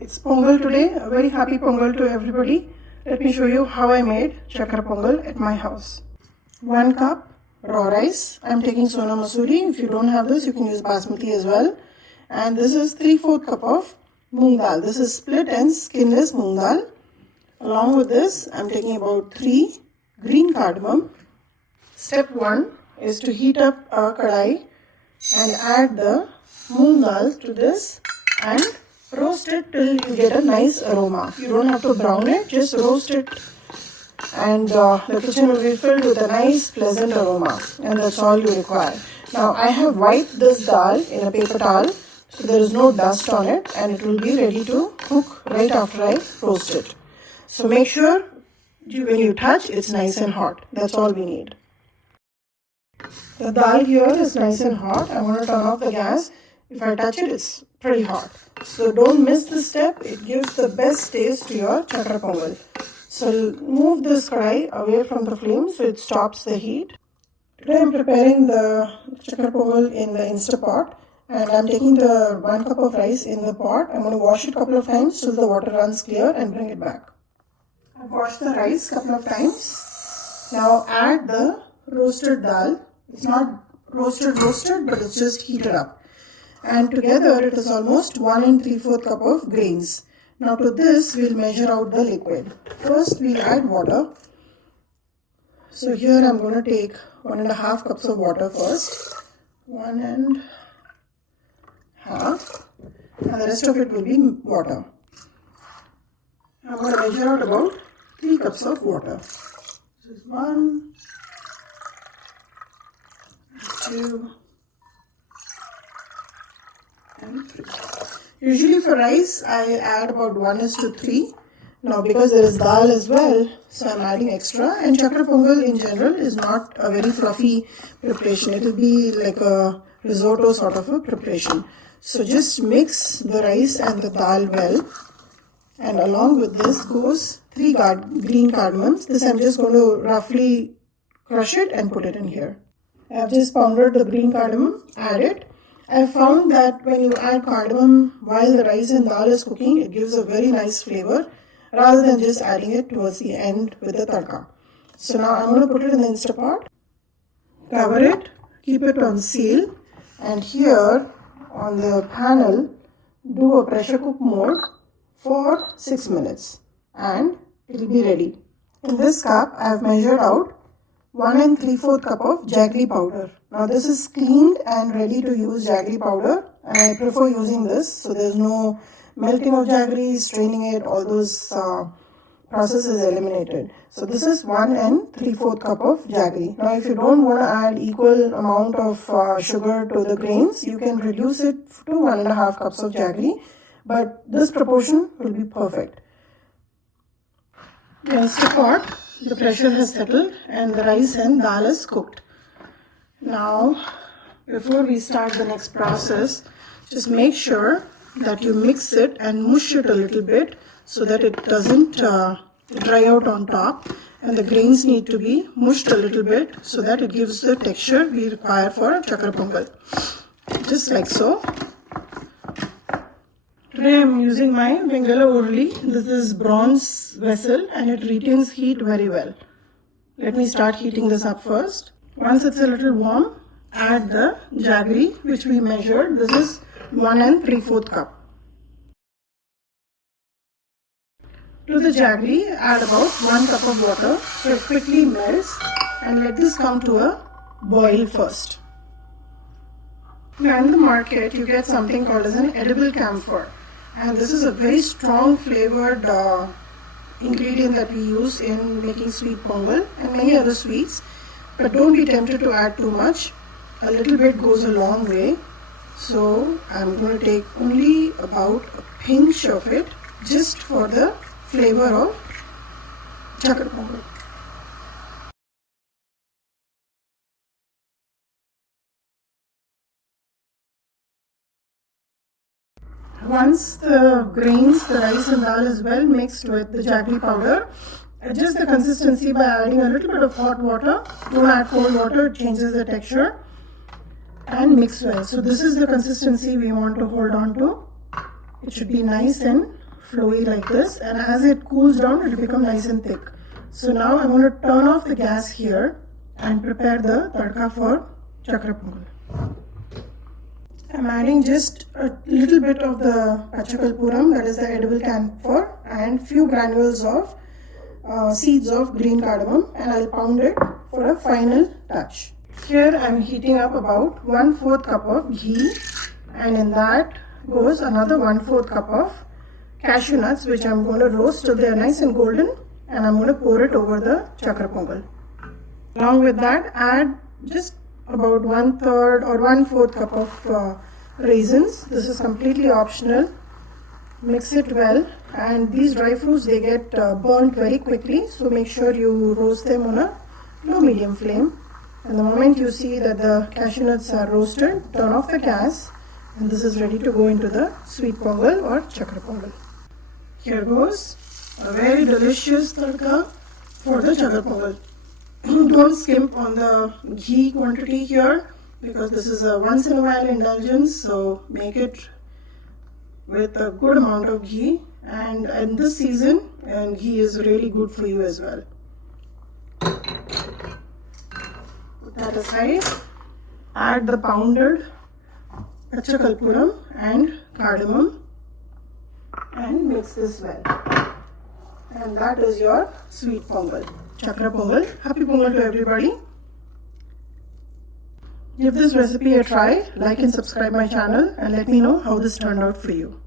It's Pongal today. A very happy Pongal to everybody. Let me show you how I made Chakra Pongal at my house. 1 cup raw rice. I'm taking Sona Masuri. If you don't have this, you can use Basmati as well. And this is 3/4 cup of Moong dal. This is split and skinless Moong dal. Along with this, I'm taking about 3 green cardamom. Step 1 is to heat up a Chakarai and add the Moong dal to this and roast it till you get a nice aroma. You don't have to brown it, just roast it and the kitchen will be filled with a nice pleasant aroma, and that's all you require. Now I have wiped this dal in a paper towel so there is no dust on it, and it will be ready to cook right after I roast it. So make sure when you touch it's nice and hot. That's all we need. The dal here is nice and hot. I'm going to turn off the gas. If I touch it, it's pretty hot. So don't miss this step. It gives the best taste to your Chakra Pongal. So move this Chakarai away from the flame so it stops the heat. Today I'm preparing the Chakra Pongal in the Instapot, and I'm taking the 1 cup of rice in the pot. I'm going to wash it a couple of times till the water runs clear and bring it back. I've washed the rice a couple of times. Now add the roasted dal. It's not roasted, but it's just heated up. And together it is almost 1 3/4 cup of grains. Now to this we'll measure out the liquid. First we'll add water. So here I'm going to take 1 1/2 cups of water first. 1 1/2, and the rest of it will be water. I'm going to measure out about 3 cups of water. This is 1, 2, and 3. Usually for rice I add about 1:3. Now because there is dal as well, so I'm adding extra. And Chakra Pongal in general is not a very fluffy preparation. It will be like a risotto sort of a preparation. So just mix the rice and the dal well. And along with this goes 3 green cardamoms. This I'm just going to roughly crush it and put it in here. I've just pounded the green cardamom, add it. I found that when you add cardamom while the rice and dal is cooking, it gives a very nice flavor rather than just adding it towards the end with the tadka. So now I'm going to put it in the Instapot, cover it, keep it on seal, and here on the panel do a pressure cook mode for 6 minutes and it will be ready. In this cup I have measured out 1 3/4 cup of Jaggery powder. Now this is cleaned and ready to use Jaggery powder, and I prefer using this so there's no melting of Jaggery, straining it, all those processes eliminated. So this is 1 3/4 cup of Jaggery. Now if you don't want to add equal amount of sugar to the grains, you can reduce it to 1 1/2 cups of Jaggery, but this proportion will be perfect. The Instapot, the pressure has settled and the rice and dal is cooked. Now before we start the next process, just make sure that you mix it and mush it a little bit so that it doesn't dry out on top, and the grains need to be mushed a little bit so that it gives the texture we require for a Chakra Pongal. Just like so. Today I am using my Vengala Urli. This is bronze vessel and it retains heat very well. Let me start heating this up first. Once it's a little warm, add the Jaggery which we measured. This is 1 3/4 cup. To the Jaggery, add about 1 cup of water so it quickly melts, and let this come to a boil first. Now in the market you get something called as an edible camphor, and this is a very strong flavored ingredient that we use in making sweet pongal and many other sweets. But don't be tempted to add too much. A little bit goes a long way. So I'm going to take only about a pinch of it just for the flavor of Chakra Pongal. Once the grains, the rice and dal is well mixed with the Jaggery powder, adjust the consistency by adding a little bit of hot water. Don't add cold water, it changes the texture. And mix well. So this is the consistency we want to hold on to. It should be nice and flowy like this, and as it cools down it will become nice and thick. So now I'm going to turn off the gas here and prepare the tadka for Chakarai Pongal. I'm adding just a little bit of the pachakalpuram, that is the edible camphor, and few granules of seeds of green cardamom, and I'll pound it for a final touch. Here I'm heating up about 1/4 cup of ghee, and in that goes another 1/4 cup of cashew nuts, which I'm going to roast till they are nice and golden, and I'm going to pour it over the Chakarai Pongal. Along with that, add just about 1/3 or 1/4 cup of raisins. This is completely optional. Mix it well, and these dry fruits, they get burnt very quickly, so make sure you roast them on a low medium flame. And the moment you see that the cashew nuts are roasted, turn off the gas, and this is ready to go into the sweet pongal or Chakarai Pongal. Here goes a very delicious tadka for the Chakarai Pongal. Don't skimp on the ghee quantity here, because this is a once in a while indulgence, so make it with a good amount of ghee, and in this season ghee is really good for you as well. Put that aside. Add the pounded pachakalpuram and cardamom and mix this well, and that is your sweet pongal, Chakarai Pongal. Happy Pongal to everybody. Give this recipe a try, like and subscribe my channel, and let me know how this turned out for you.